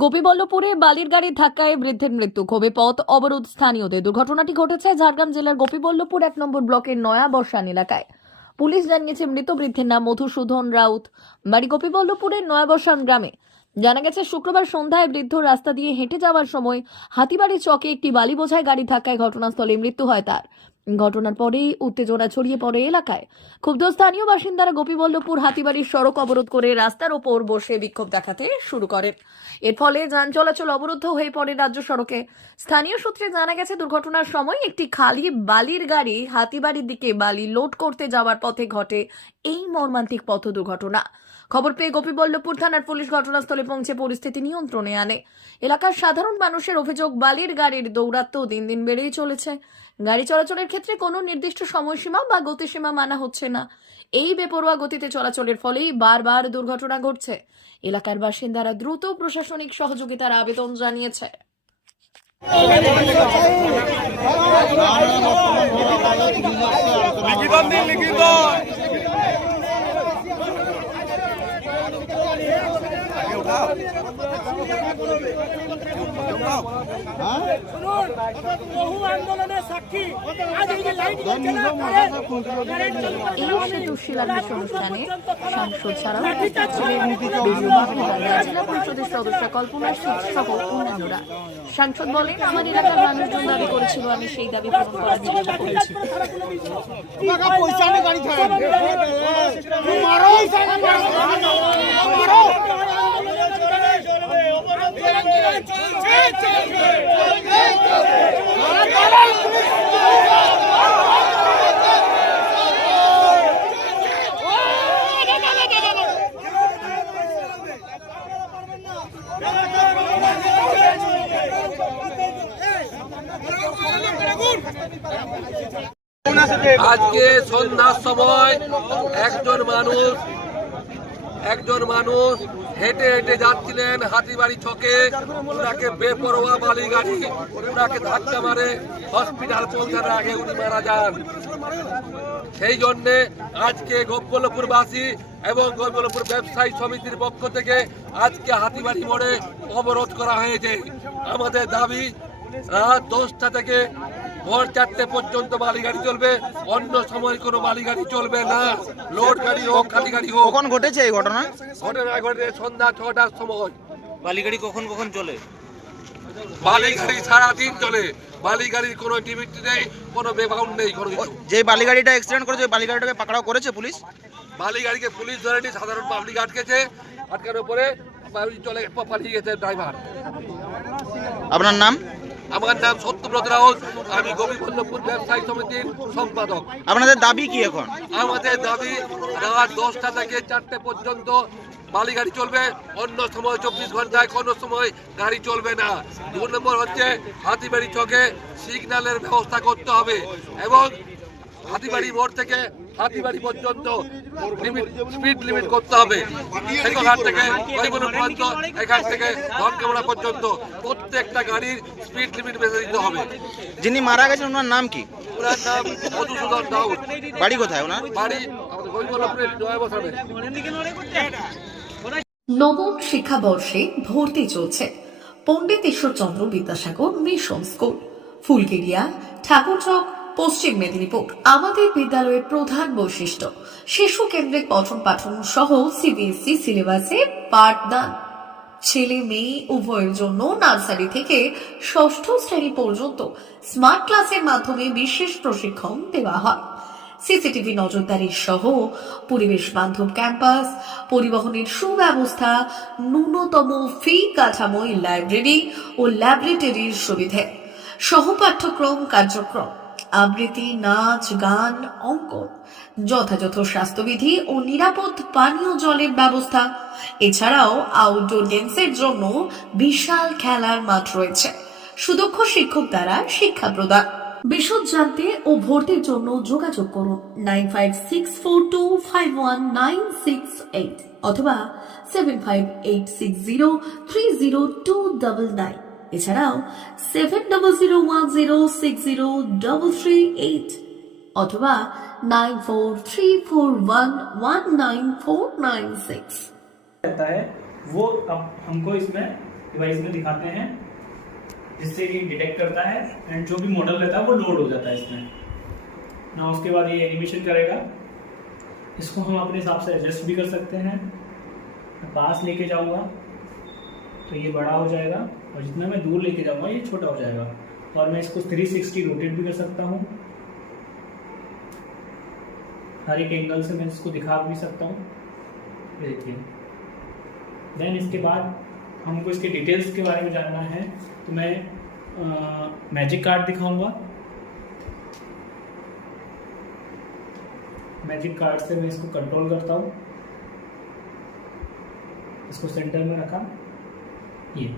গোপীবল্লভপুরে বালির গাড়ির ধাক্কায় বৃদ্ধের মৃত্যু, ক্ষোভে পথ অবরোধ স্থানীয়দের। দুর্ঘটনাটি ঘটেছে ঝাড়গ্রাম জেলার গোপীবল্লভপুর 1 নম্বর ব্লকের নয়া বর্ষান এলাকায়। পুলিশ জানিয়েছে মৃত বৃদ্ধের নাম মধুসূদন রাউত, বাড়ি গোপীবল্লভপুরের নয়া বর্ষান গ্রামে। জানা গেছে শুক্রবার সন্ধ্যায় বৃদ্ধ রাস্তা দিয়ে হেঁটে যাওয়ার সময় হাতিবাড়ির চকে একটি বালি বোঝাই গাড়ি ধাক্কায় ঘটনাস্থলে মৃত্যু হয় তার। ঘটনার পরেই উত্তেজনা ছড়িয়ে পড়ে এলাকায়। ক্ষুব্ধ স্থানীয় বাসিন্দারা গোপীবল্লভপুর হাতিবাড়ির সড়ক অবরোধ করে রাস্তার ওপর বসে বিক্ষোভ দেখাতে শুরু করেন। এর ফলে যান চলাচল অবরুদ্ধ হয়ে পড়ে রাজ্য সড়কে। স্থানীয় সূত্রে জানা গেছে দুর্ঘটনার সময় একটি খালি বালির গাড়ি হাতিবাড়ির দিকে বালি লোড করতে যাওয়ার পথে ঘটে এই মর্মান্তিক পথ দুর্ঘটনা। খবর পেয়ে গোপীবল্লভপুর থানার পুলিশ ঘটনাস্থলে পৌঁছে পরিস্থিতি নিয়ন্ত্রণে আনে। এলাকার সাধারণ মানুষের অভিযোগ, বালির গাড়ির দৌরাত্ম্য দিন দিন বেড়েই চলেছে। গাড়ি চলাচলের ক্ষেত্রে কোনো নির্দিষ্ট সময়সীমা বা গতিসীমা মানা হচ্ছে না। এই বেপরোয়া গতিতে চলাচলের ফলেই বারবার দুর্ঘটনা ঘটছে। এলাকার বাসিন্দারা দ্রুত প্রশাসনিক সহযোগিতার আবেদন জানিয়েছে। এই সেতু শিলান্যাস অনুষ্ঠানে সাংসদ ছাড়াও জেলা পরিষদের সদস্য কল্পনা শীত সহ অন্যান্যরা। সাংসদ বলেন, আমার এলাকার মানুষজন দাবি করেছিল, আমি সেই দাবি পূরণ করার চেষ্টা করেছি। আজকে সন্ধ্যার সময় একজন মানুষ হেঁটে হেঁটে যাচ্ছিলেন হাতিবাড়ি ছকে। ওনাকে বেপরোয়া বালি গাড়ি ওনাকে ধাক্কা মারে, হসপিটাল পৌঁছানোর আগে উনি মারা যান। সেই জন্যে আজকে গোপীবল্লভপুরবাসী এবং গোপীবল্লভপুর ব্যবসায়ী সমিতির পক্ষ থেকে আজকে হাতিবাড়ি মোড়ে অবরোধ করা হয়েছে। আমাদের দাবি, রাত 10টা থেকে ভোর 4টে পর্যন্ত বালি গাড়ি চলবে, অন্য সময় কোনো বালি গাড়ি চলবে না। লোড গাড়ি হোক, খালি গাড়ি হোক। কখন ঘটেছে এই ঘটনা? ঘটে সন্ধ্যা 6টার সময়। বালি গাড়ি কখন কখন চলে? বালি গাড়ি সারাদিন চলে। বালি গাড়ির কোনো লিমিট নেই, কোনো ব্যাকগ্রাউন্ড নেই, কোনো কিছু। যে বালি গাড়িটা অ্যাক্সিডেন্ট করেছে ওই বালি গাড়িটাকে পাকড়াও করেছে পুলিশ? বালি গাড়িকে পুলিশ ধরেনি, সাধারণ পাবলিক আটকেছে। আটকানোর পরে চলে পালিয়ে গেছে ড্রাইভার। আপনার নাম? আমার নাম সত্যব্রত রাউত, আমি গোপীবল্লভপুর ব্যবসায়ী সমিতির সম্পাদক। আপনাদের দাবি কি এখন? আমাদের দাবি, রাত 10টা থেকে 4টে পর্যন্ত বালি গাড়ি চলবে, অন্য সময় 24 ঘন্টায় কোনো সময় গাড়ি চলবে না। 2 নম্বর হচ্ছে হাতিবাড়ি চকে সিগন্যালের ব্যবস্থা করতে হবে এবং হাতিবাড়ি মোড় থেকে হাতিবাড়ি পর্যন্ত স্পিড লিমিট করতে হবে। ঘাট থেকে পর্যন্ত, এখান থেকে ধনকামড়া পর্যন্ত প্রত্যেকটা গাড়ির স্পিড লিমিট বেঁধে দিতে হবে। যিনি মারা গেছেন ওনার নাম কি? ওনার নাম মধুসূদন রাউত। বাড়ি কোথায় ওনার? বাড়ি আমাদের গোপীবল্লভপুরের নয়া বর্ষানে। নবম শিক্ষাবর্ষে ভর্তি চলছে পণ্ডিত ঈশ্বরচন্দ্র বিদ্যাসাগর মিশন স্কুল, ফুলকেরিয়া, ঠাকুরচক, পশ্চিম মেদিনীপুর। আমাদের বিদ্যালয়ের প্রধান বৈশিষ্ট্য শিশু কেন্দ্রিক পঠন পাঠন সহ সিবিএসই সিলেবাসে পাঠদান। ছেলে মেয়ে উভয়ের জন্য নার্সারি থেকে 6ষ্ঠ শ্রেণী পর্যন্ত স্মার্ট ক্লাসের মাধ্যমে বিশেষ প্রশিক্ষণ দেওয়া হয়। সিসিটিভি নজরদারি সহ পরিবেশ বান্ধব ক্যাম্পাস, পরিবহনের সুব্যবস্থা, ন্যূনতম ফি কাঠামোয় লাইব্রেরি ও ল্যাবরেটরির সুবিধে, সহপাঠ্যক্রম কার্যক্রম, আবৃত্তি, নাচ, গান, অঙ্কন, যথাযথ স্বাস্থ্যবিধি ও নিরাপদ পানীয় জলের ব্যবস্থা। এছাড়াও আউটডোর গেমসের জন্য বিশাল খেলার মাঠ রয়েছে। সুদক্ষ শিক্ষক দ্বারা শিক্ষা প্রদান। বিশদ জানতে ও ভর্তির জন্য যোগাযোগ করুন 9564251968 অথবা 7586030299। এছাড়াও 7001060338 অথবা 9434119496। रहता है वो अब हमको इसमें डिवाइस में दिखाते हैं, जिससे कि डिटेक्ट करता है एंड जो भी मॉडल रहता है वो लोड हो जाता है इसमें ना। उसके बाद ये एनिमेशन करेगा। इसको हम अपने हिसाब से एडजस्ट भी कर सकते हैं। मैं पास लेके जाऊंगा तो ये बड़ा हो जाएगा, और जितना मैं दूर लेके जाऊंगा ये छोटा हो जाएगा। और मैं इसको 360 रोटेट भी कर सकता हूँ। हर एक एंगल से मैं इसको दिखा भी सकता हूँ। ये देखिए। देन इसके बाद हमको इसके डिटेल्स के बारे में जानना है, तो मैं मैजिक कार्ड दिखाऊंगा। मैजिक कार्ड से मैं इसको कंट्रोल करता हूँ। इसको सेंटर में रखा, ये